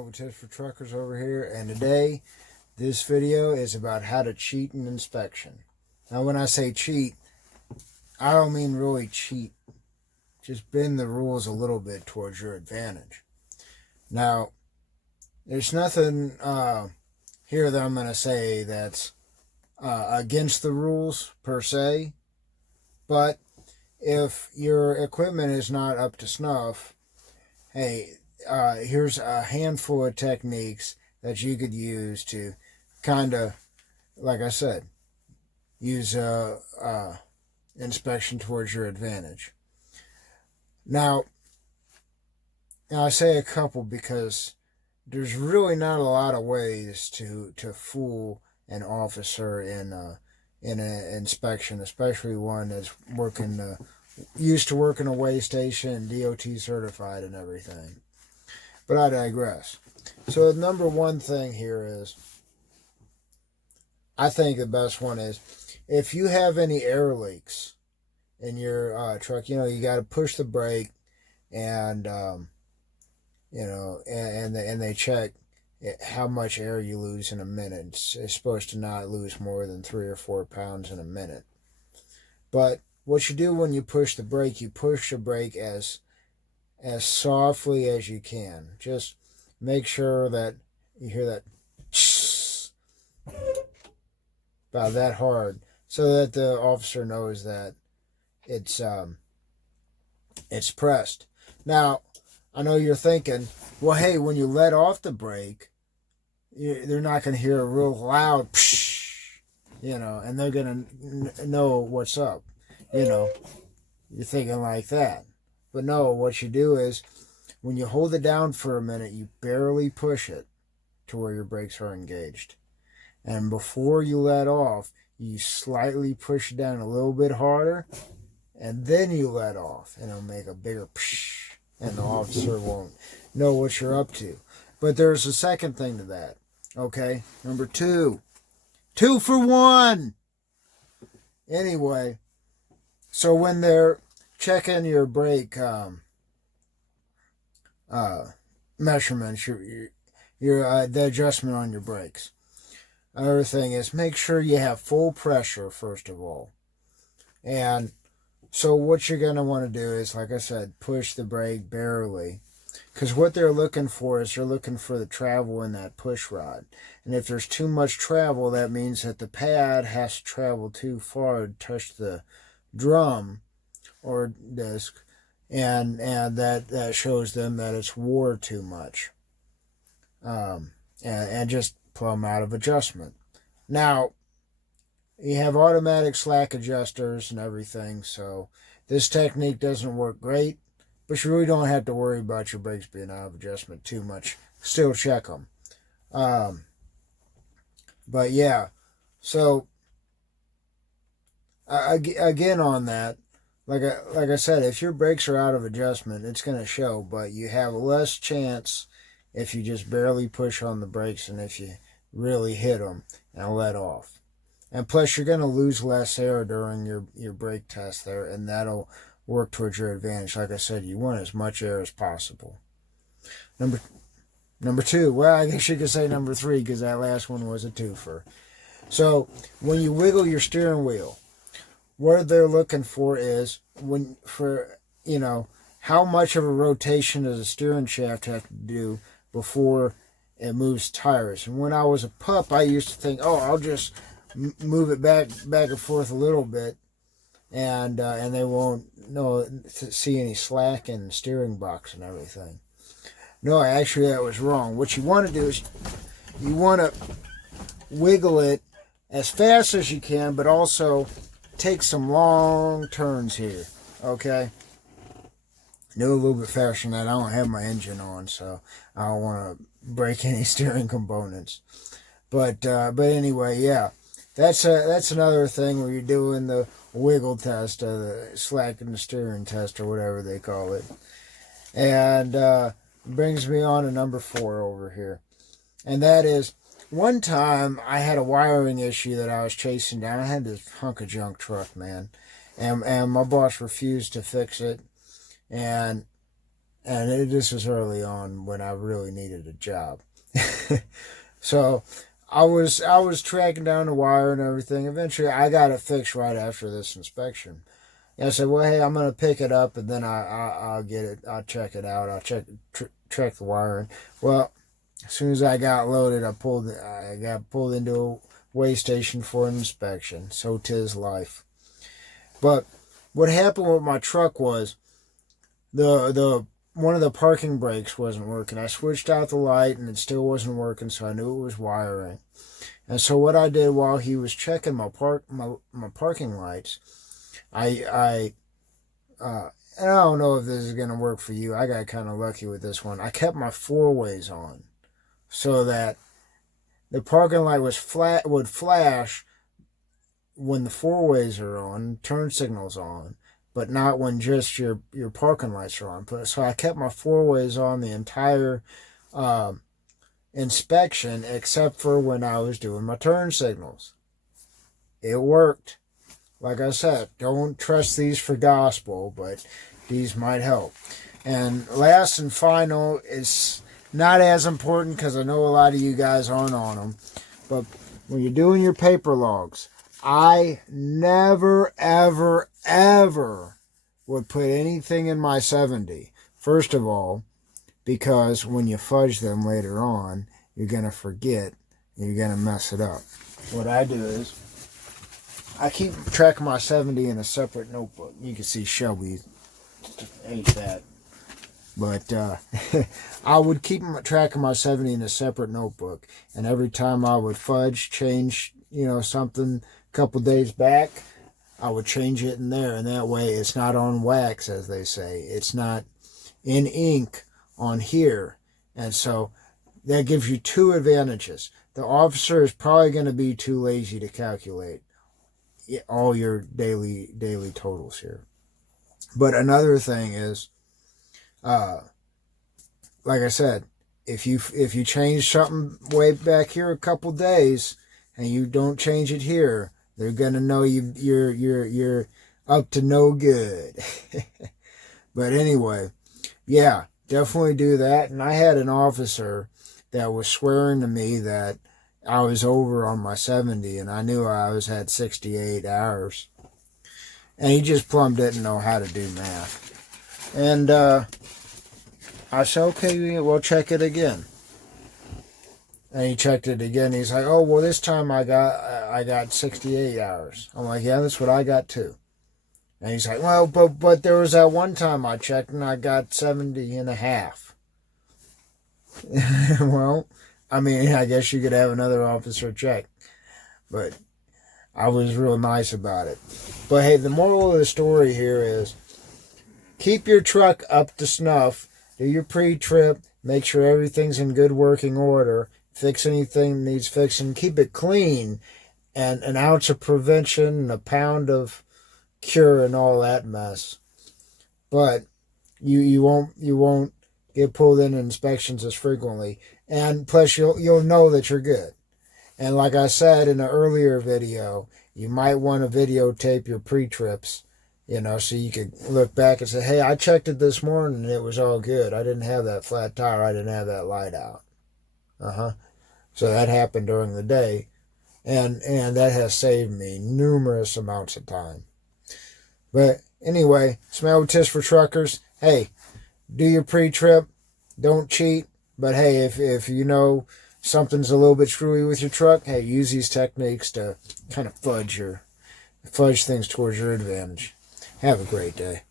With Tips for Truckers over here, and today this video is about how to cheat an inspection. Now, when I say cheat, I don't mean really cheat, just bend the rules a little bit towards your advantage. Now, there's nothing here that I'm going to say that's against the rules per se, but if your equipment is not up to snuff, hey, here's a handful of techniques that you could use to kind of, like I said, use inspection towards your advantage. Now, I say a couple because there's really not a lot of ways to fool an officer in an inspection, especially one that's working used to working a weigh station, DOT certified and everything. But I digress. So the number one thing here is, I think the best one is, if you have any air leaks in your truck, you got to push the brake and, and they check how much air you lose in a minute. It's supposed to not lose more than 3 or 4 pounds in a minute. But what you do when you push the brake, you push the brake as softly as you can. Just make sure that you hear that about that hard, so that the officer knows that it's pressed. Now, I know you're thinking, well, hey, when you let off the brake, they're not going to hear a real loud and they're going to know what's up. You're thinking like that. But no, what you do is, when you hold it down for a minute, you barely push it to where your brakes are engaged. And before you let off, you slightly push it down a little bit harder, and then you let off, and it'll make a bigger psh, and the officer won't know what you're up to. But there's a second thing to that, okay? Number 2. 2 for 1! Anyway, so when they're checking your brake measurements, your the adjustment on your brakes. Another thing is, make sure you have full pressure first of all. And so what you're going to want to do is, like I said, push the brake barely. Because what they're looking for is, they're looking for the travel in that push rod. And if there's too much travel, that means that the pad has to travel too far to touch the drum or disc, and that shows them that it's wore too much, and just plumb out of adjustment. Now, you have automatic slack adjusters and everything, so this technique doesn't work great, but you really don't have to worry about your brakes being out of adjustment too much. Still check them. But yeah, so again on that, like I said, if your brakes are out of adjustment, it's going to show, but you have less chance if you just barely push on the brakes than if you really hit them and let off. And plus, you're going to lose less air during your brake test there, and that'll work towards your advantage. Like I said, you want as much air as possible. Number 2, well, I guess you could say number 3, because that last one was a twofer. So, when you wiggle your steering wheel, what they're looking for is, how much of a rotation does a steering shaft have to do before it moves tires. And when I was a pup, I used to think, I'll just move it back and forth a little bit, and they won't see any slack in the steering box and everything. No, actually that was wrong. What you want to do is, you want to wiggle it as fast as you can, but also take some long turns here, okay? Do a little bit faster than that. I don't have my engine on, so I don't want to break any steering components. But anyway, yeah, that's another thing where you're doing the wiggle test, the slack in the steering test, or whatever they call it. And brings me on to number 4 over here, and that is, one time I had a wiring issue that I was chasing down. I had this hunk of junk truck, man, and my boss refused to fix it, and and this was early on when I really needed a job. So I was tracking down the wire and everything. Eventually, I got it fixed right after this inspection. And I said, "Well, hey, I'm gonna pick it up, and then I'll get it. I'll check it out. I'll check the wiring." Well, as soon as I got loaded, I got pulled into a weigh station for an inspection. So 'tis life. But what happened with my truck was the one of the parking brakes wasn't working. I switched out the light and it still wasn't working, so I knew it was wiring. And so what I did while he was checking my parking lights, I and I don't know if this is gonna work for you. I got kind of lucky with this one. I kept my four ways on so that the parking light would flash when the four ways are on, turn signals on, but not when just your parking lights are on. So I kept my four ways on the entire inspection, except for when I was doing my turn signals. It worked. Like I said, don't trust these for gospel, but these might help. And last and final is not as important because I know a lot of you guys aren't on them, but when you're doing your paper logs, I never, ever, ever would put anything in my 70. First of all, because when you fudge them later on, you're going to forget and you're going to mess it up. What I do is I keep track of my 70 in a separate notebook. You can see Shelby ate that. But I would keep track of my 70 in a separate notebook. And every time I would change, something a couple days back, I would change it in there. And that way it's not on wax, as they say. It's not in ink on here. And so that gives you two advantages. The officer is probably going to be too lazy to calculate all your daily totals here. But another thing is, like I said, if you change something way back here a couple days and you don't change it here, they're gonna know you're up to no good. But anyway, yeah, definitely do that. And I had an officer that was swearing to me that I was over on my 70, and I knew I had 68 hours. And he just plumb didn't know how to do math. And I said, okay, we'll check it again. And he checked it again. He's like, oh, well, this time I got 68 hours. I'm like, yeah, that's what I got too. And he's like, well, but there was that one time I checked and I got 70 and a half. Well, I mean, I guess you could have another officer check. But I was real nice about it. But hey, the moral of the story here is keep your truck up to snuff. Do your pre-trip. Make sure everything's in good working order. Fix anything that needs fixing. Keep it clean. And an ounce of prevention and a pound of cure and all that mess. But you won't get pulled in inspections as frequently. And plus you'll know that you're good. And like I said in an earlier video, you might want to videotape your pre-trips, so you could look back and say, hey, I checked it this morning and it was all good. I didn't have that flat tire. I didn't have that light out. So that happened during the day. And that has saved me numerous amounts of time. But anyway, smell tips for truckers. Hey, do your pre-trip. Don't cheat. But hey, if you know something's a little bit screwy with your truck, hey, use these techniques to kind of fudge things towards your advantage. Have a great day.